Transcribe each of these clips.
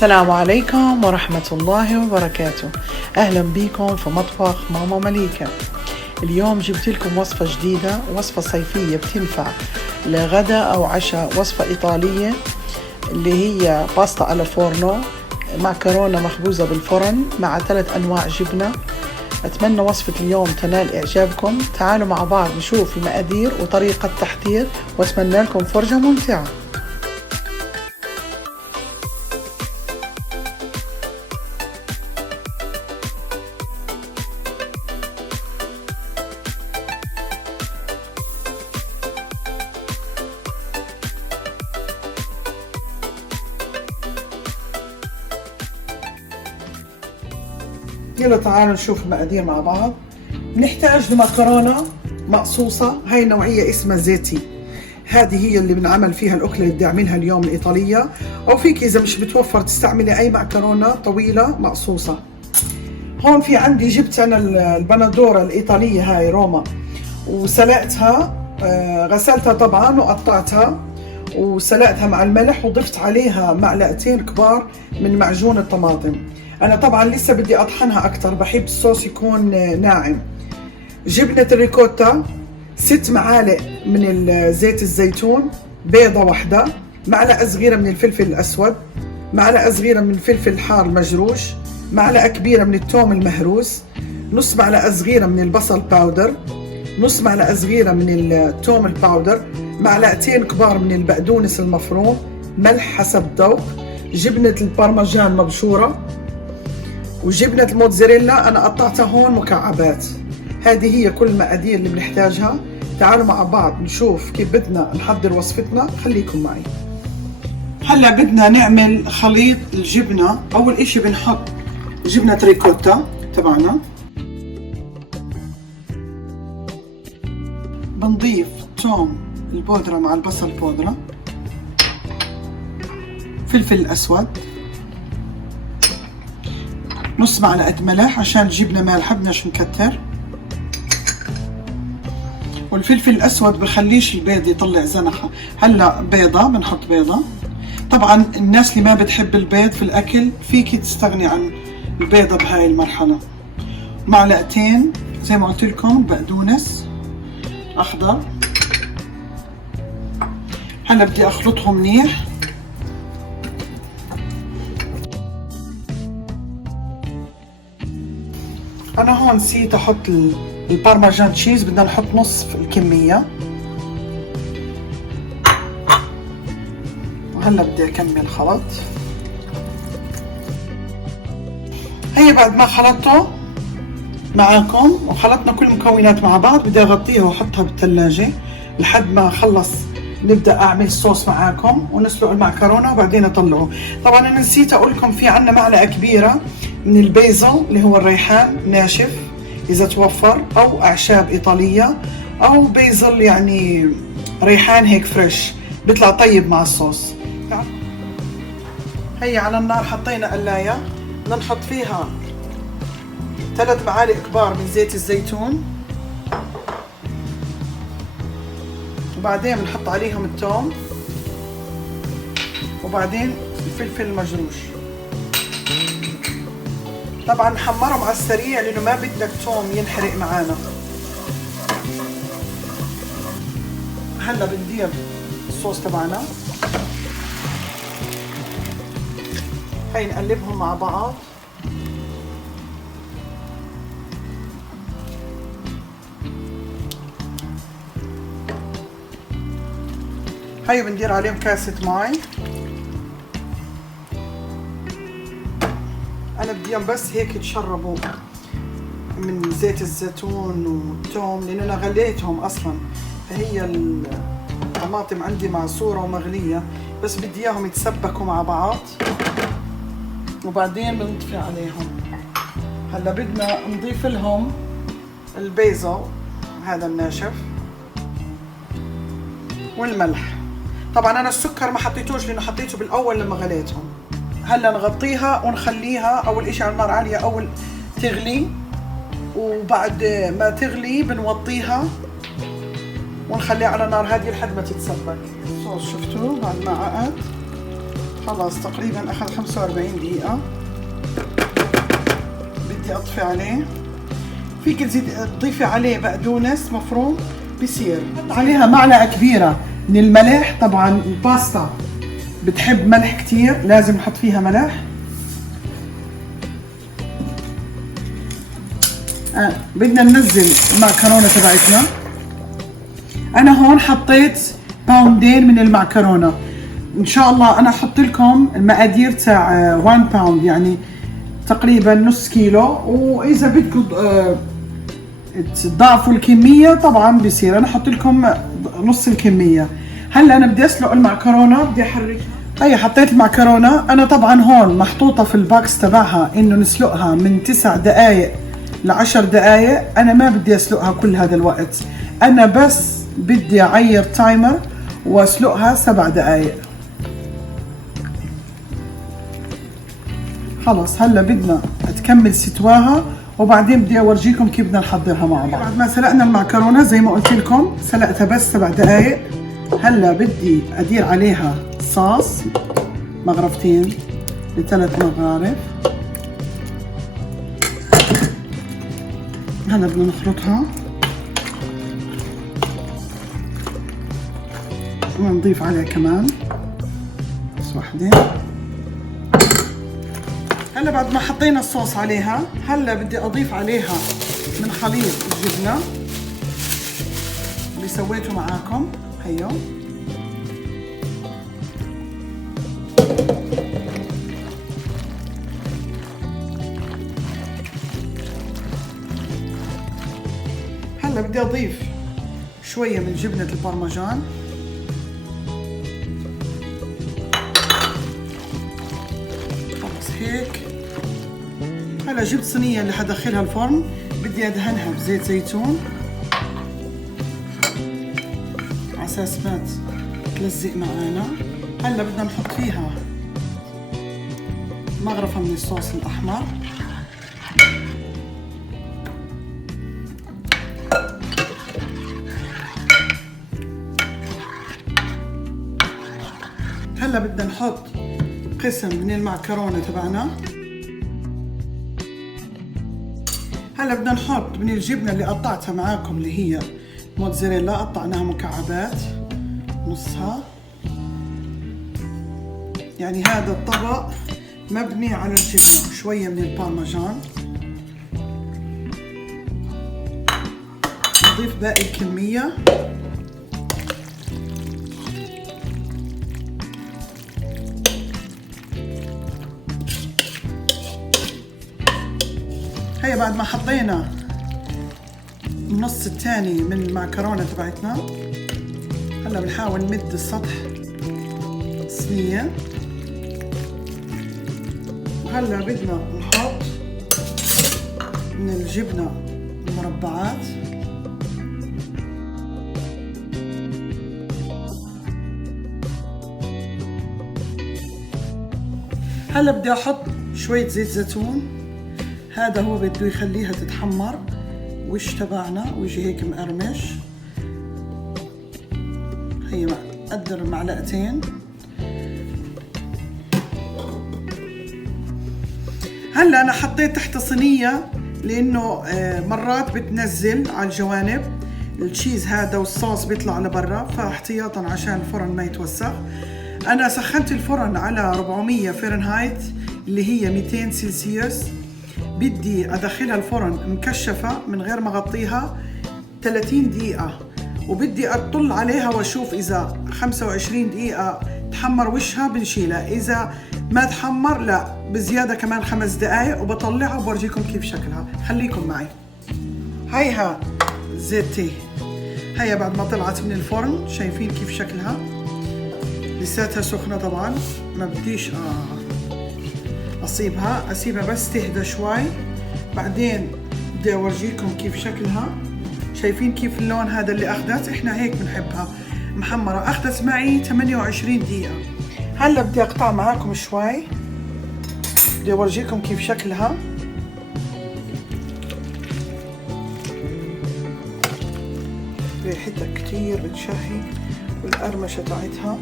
السلام عليكم ورحمة الله وبركاته. أهلا بكم في مطبخ ماما مليكة. اليوم جبت لكم وصفة جديدة، وصفة صيفية بتنفع لغدا أو عشاء، وصفة إيطالية اللي هي باستا على فورنو، معكرونة مخبوزة بالفرن مع 3 أنواع جبنة. أتمنى وصفة اليوم تنال إعجابكم. تعالوا مع بعض نشوف المقادير وطريقة التحضير، وأتمنى لكم فرجة ممتعة. يلا تعالوا نشوف المقادير مع بعض. بنحتاج لمكرونة مقصوصة، هاي نوعية اسمها زيتي، هذه هي اللي بنعمل فيها الأكلة اللي بدي أعملها اليوم الإيطالية، أو فيك إذا مش بتوفر تستعملي أي مكرونة طويلة مقصوصة. هون في عندي جبت أنا البندورة الإيطالية هاي روما، وسلقتها، غسلتها طبعا وقطعتها وسلقتها مع الملح، وضفت عليها معلقتين كبار من معجون الطماطم. أنا طبعا لسه بدي أطحنها أكتر، بحب الصوص يكون ناعم. جبنة الريكوتا، 6 معالق من زيت الزيتون، بيضة واحدة، معلقة صغيرة من الفلفل الأسود، معلقة صغيرة من الفلفل الحار المجروش، معلقة كبيرة من الثوم المهروس، نص معلقة صغيرة من البصل باودر، نص معلقة صغيرة من الثوم الباودر، معلقتين كبار من البقدونس المفروم، ملح حسب ذوق، جبنة البارمجان مبشورة، وجبنة الموتزاريلا أنا قطعتها هون مكعبات. هذه هي كل المقادير اللي بنحتاجها. تعالوا مع بعض نشوف كيف بدنا نحضر وصفتنا، خليكم معي. هلا بدنا نعمل خليط الجبنة. أول إشي بنحط جبنة ريكوتا تبعنا، بنضيف توم البودرة مع البصل البودرة، فلفل الأسود، نص معلقة ملح عشان الجبنة مالحة بدناش نكتر، والفلفل الأسود بخليش البيض يطلع زنخة. هلا بيضة، بنحط بيضة. طبعا الناس اللي ما بتحب البيض في الأكل فيكي تستغني عن البيضة بهاي المرحلة. معلقتين زي ما قلت لكم بقدونس أخضر. هلا بدي أخلطهم منيح. أنا هون نسيت أحط البارمجان تشيز، بدنا نحط نصف الكمية. وهلا بدي أكمل خلط. هي بعد ما خلطته معاكم وخلطنا كل المكونات مع بعض، بدي أغطيها وأحطها بالثلاجة لحد ما أخلص. نبدأ أعمل صوص معاكم ونسلق المعكرونة وبعدين أطلعه. طبعا أنا نسيت أقول لكم في عنا معلقة كبيرة من البيزل اللي هو الريحان ناشف إذا توفر، أو أعشاب إيطالية، أو بيزل يعني ريحان هيك فريش، بيطلع طيب مع الصوص. هي على النار حطينا قلاية، بدنا نحط فيها 3 معالق كبار من زيت الزيتون، وبعدين بنحط عليهم الثوم، وبعدين الفلفل المجروش. طبعا نحمرهم على السريع لانه ما بدنا الثوم ينحرق معانا. هلا بندير الصوص تبعنا، هي نقلبهم مع بعض. هي بندير عليهم كاسة ماي. أنا بديهم بس هيك يتشربوا من زيت الزيتون والثوم، لأنه أنا غليتهم أصلا، فهي الطماطم عندي معصورة ومغلية، بس بدي إياهم يتسبكوا مع بعض وبعدين بنطفي عليهم. هلا بدنا نضيف لهم البيزل هذا الناشف والملح. طبعا أنا السكر ما حطيتوش لأنه حطيته بالأول لما غليتهم. هلا نغطيها ونخليها أول إشي على النار عالية أول تغلي، وبعد ما تغلي بنوطيها ونخليها على نار هادية لحد ما تتسبك. الصوص شفتوه بعد ما عقد. خلاص تقريبا اخذ 45 دقيقة. بدي اطفي عليه. فيك تضيفي عليه بقدونس مفروم بصير. عليها معلقة كبيرة من الملح. طبعا الباستا بتحب ملح كتير، لازم نحط فيها ملح. بدنا ننزل المعكرونة تبعتنا. انا هون حطيت باوندين من المعكرونة. ان شاء الله انا احط لكم المقادير تاع 1 باوند، يعني تقريبا نص كيلو، واذا بدكم تضاعفوا الكمية طبعا بصير. انا احط لكم نص الكمية. هلا انا بدي اسلق المعكرونة، بدي احرك. هي حطيت المعكرونة. انا طبعا هون محطوطة في الباكس تبعها انه نسلقها من 9 دقائق ل10 دقائق. انا ما بدي اسلقها كل هذا الوقت، انا بس بدي اعير تايمر واسلقها 7 دقائق. خلص هلا بدنا تكمل ستواها، وبعدين بدي اورجيكم كيف بدنا نحضرها مع بعض. بعد ما سلقنا المعكرونه زي ما قلت لكم سلقتها بس 7 دقائق. هلا بدي ادير عليها صوص، مغرفتين ل3 مغارف. هلا بدنا نخلطها ونضيف عليها كمان بس وحده. هلا بعد ما حطينا الصوص عليها، هلا بدي اضيف عليها من خليط الجبنه اللي سويته معاكم. هيو هلا بدي اضيف شويه من جبنه البارميجان. خلص هيك. هلا جبت صينيه اللي حدخلها الفرن، بدي ادهنها بزيت زيتون على اساس ما تلزق معانا. هلا بدنا نحط فيها مغرفه من الصوص الاحمر. هلا بدنا نحط قسم من المعكرونه تبعنا. هلا بدنا نحط من الجبنه اللي قطعتها معاكم اللي هي موتزاريلا، قطعناها مكعبات نصها. يعني هذا الطبق مبني على الجبنه، شويه من البارميجان. نضيف باقي الكميه. هيا بعد ما حطينا النص الثاني من المعكرونه تبعتنا، هلا بنحاول نمد السطح صينيه. وهلا بدنا نحط من الجبنه المربعات. هلا بدي احط شويه زيت زيتون. هذا هو بده يخليها تتحمر وش تبعنا ويجي هيك مقرمش. هي قدر معلقتين. هلا انا حطيت تحت صينيه لانه مرات بتنزل على الجوانب التشيز هذا والصوص بيطلع لبرا، فاحتياطا عشان الفرن ما يتوسخ. انا سخنت الفرن على 400 فahrenheit اللي هي 200 سلسيوس. بدي ادخلها الفرن مكشفه من غير ما اغطيها 30 دقيقه، وبدي اطل عليها واشوف اذا 25 دقيقه تحمر وشها بنشيلها، اذا ما تحمر لا بزياده كمان 5 دقائق وبطلعها وبورجيكم كيف شكلها. خليكم معي. هيها زيتي. هيا بعد ما طلعت من الفرن شايفين كيف شكلها، لساتها سخنه طبعا. ما بديش اسيبها بس تهدى شوي، بعدين بدي اورجيكم كيف شكلها. شايفين كيف اللون هذا اللي اخذت؟ احنا هيك بنحبها محمره. اخذت معي 28 دقيقه. هلا بدي اقطع معاكم شوي، بدي اورجيكم كيف شكلها. ريحتها كتير بتشهي والقرمشه تاعتها.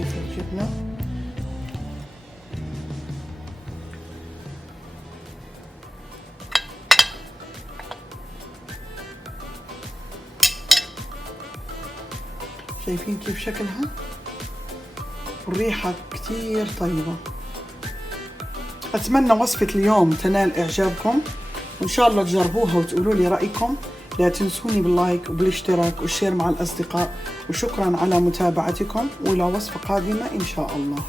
كيف الجبنة. شايفين كيف شكلها؟ والريحة كتير طيبة. أتمنى وصفة اليوم تنال إعجابكم، وإن شاء الله تجربوها وتقولوا لي رأيكم. لا تنسوني باللايك وبالاشتراك والشير مع الأصدقاء، وشكرا على متابعتكم، وإلى وصفة قادمة إن شاء الله.